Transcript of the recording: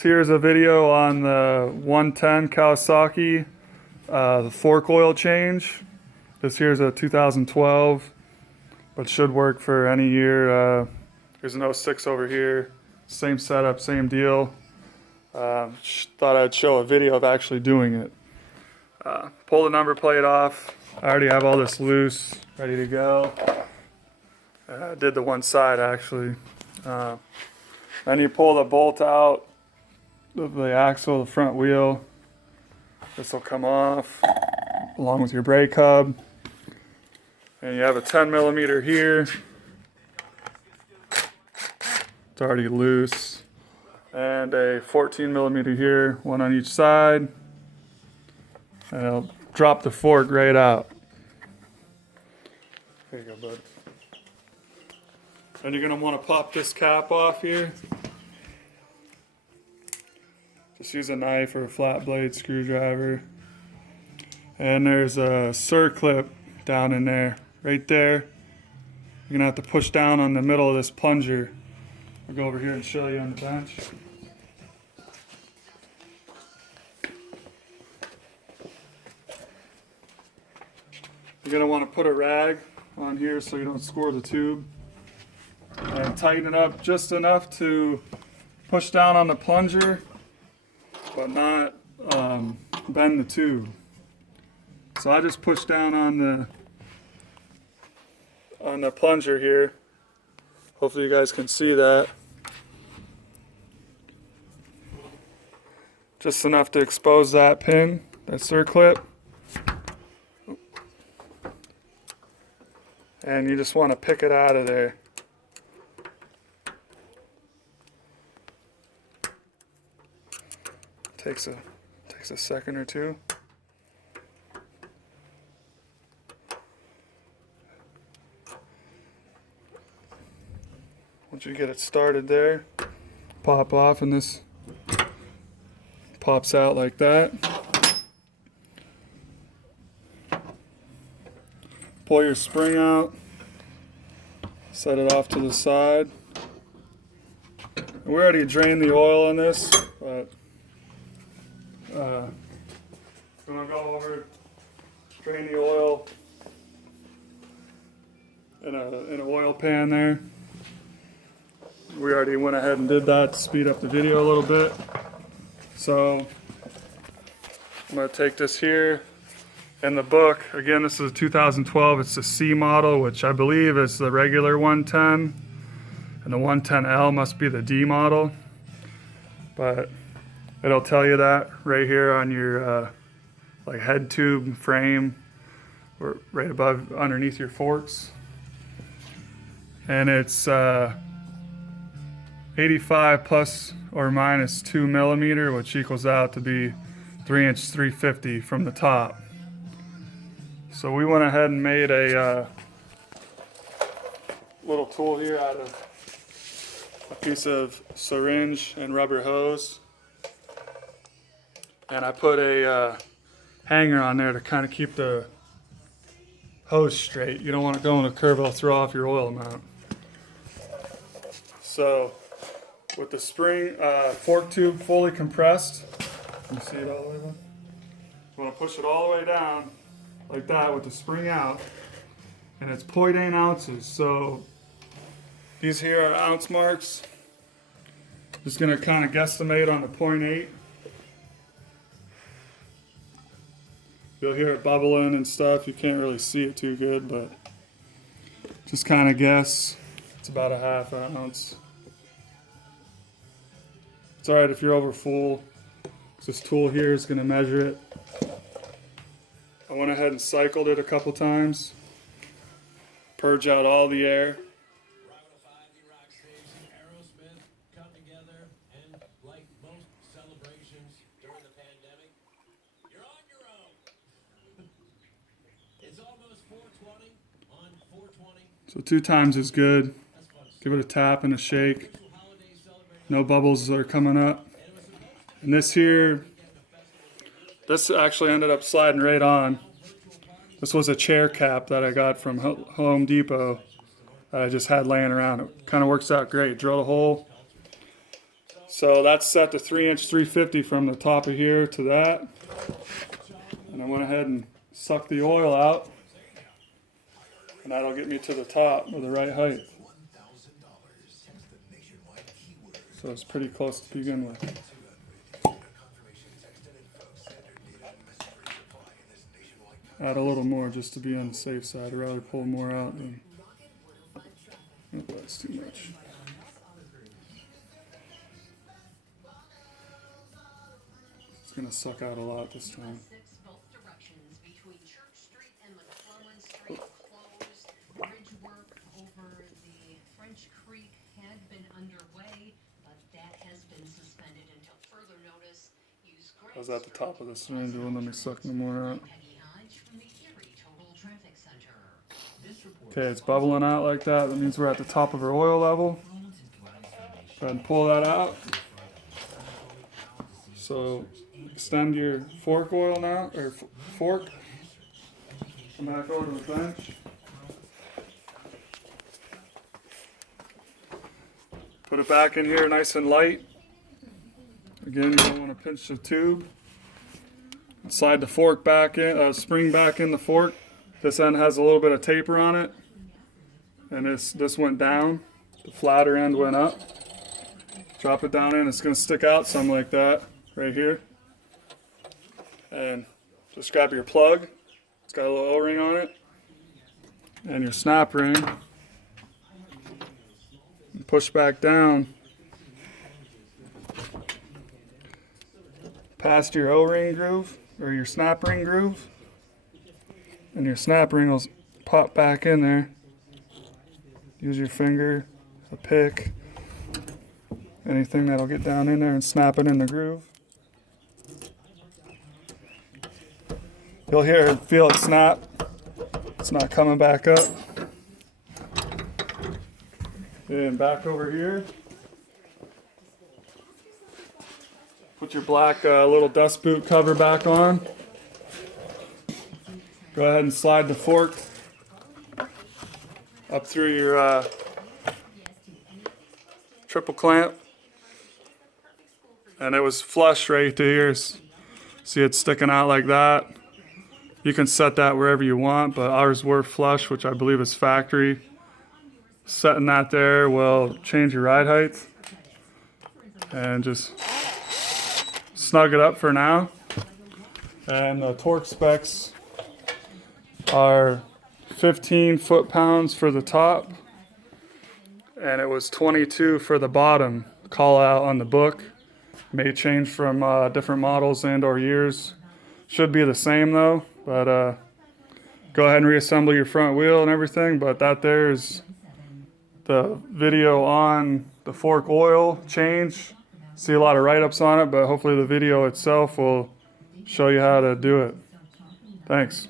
Here's a video on the 110 Kawasaki, the fork oil change. This here's a 2012, but should work for any year. There's an 06 over here, same setup, same deal. Thought I'd show a video of actually doing it. Pull the number plate off. I already have all this loose, ready to go. I did the one side actually. Then you pull the bolt out of the axle, the front wheel. This will come off along with your brake hub. And you have a 10 millimeter here. It's already loose. And a 14 millimeter here, one on each side. And it'll drop the fork right out. There you go, bud. And you're going to want to pop this cap off here. Just use a knife or a flat blade screwdriver. And there's a circlip down in there, right there. You're gonna have to push down on the middle of this plunger. I'll go over here and show you on the bench. You're gonna want to put a rag on here so you don't score the tube. And tighten it up just enough to push down on the plunger, but not bend the tube. So I just push down on the plunger here. Hopefully you guys can see that. Just enough to expose that pin, that circlip. And you just want to pick it out of there. Takes a second or two. Once you get it started there, pop off and this pops out like that. Pull your spring out, set it off to the side. We already drained the oil in this, but I'm going to go over, drain the oil in an oil pan there. We already went ahead and did that to speed up the video a little bit. So I'm going to take this here. In the book, again, this is a 2012, it's the C model, which I believe is the regular 110, and the 110L must be the D model. But it'll tell you that right here on your like head tube frame, or right above, underneath your forks. And it's 85 plus or minus 2 millimeter, which equals out to be 3" 350 from the top. So we went ahead and made a little tool here out of a piece of syringe and rubber hose. And I put a hanger on there to kind of keep the hose straight. You don't want to go in a curve, it'll throw off your oil mount. So with the spring fork tube fully compressed, you see it all the way down? You want to push it all the way down like that with the spring out, and it's 0.8 ounces. So these here are ounce marks. Just going to kind of guesstimate on the 0.8. You'll hear it bubbling and stuff. You can't really see it too good, but just kind of guess. It's about a ½ ounce. It's alright if you're over full. This tool here is going to measure it. I went ahead and cycled it a couple times. Purge out all the air. So 2 times is good. Give it a tap and a shake. No bubbles are coming up. And this here, this actually ended up sliding right on. This was a chair cap that I got from Home Depot that I just had laying around. It kind of works out great. Drill a hole, So that's set to 3" 350 from the top of here to that. And I went ahead and sucked the oil out. And that'll get me to the top of the right height. So it's pretty close to begin with. Add a little more just to be on the safe side. I'd rather pull more out than... Oh, that's too much. It's going to suck out a lot this time. I was at the top of the syringe, wouldn't let me suck no more out. Okay, it's bubbling out like that. That means we're at the top of our oil level. Go ahead and pull that out. So extend your fork oil now, or fork. Come back over to the bench. Put it back in here nice and light. Again, you don't want to pinch the tube. Slide the fork back in, spring back in the fork. This end has a little bit of taper on it. And this went down. The flatter end went up. Drop it down in, it's going to stick out some like that, right here. And just grab your plug. It's got a little O-ring on it. And your snap ring. And push back down. Past your O-ring groove, or your snap ring groove. And your snap ring will pop back in there. Use your finger, a pick, anything that'll get down in there and snap it in the groove. You'll feel it snap. It's not coming back up. And back over here. Put your black little dust boot cover back on. Go ahead and slide the fork up through your triple clamp. And it was flush right to here. See it sticking out like that. You can set that wherever you want, but ours were flush, which I believe is factory. Setting that there will change your ride height. And just snug it up for now. And the torque specs are 15 foot-pounds for the top, and it was 22 for the bottom. Call out on the book. May change from different models and or years. Should be the same though, but go ahead and reassemble your front wheel and everything, but that there is the video on the fork oil change. See a lot of write-ups on it, but hopefully the video itself will show you how to do it. Thanks.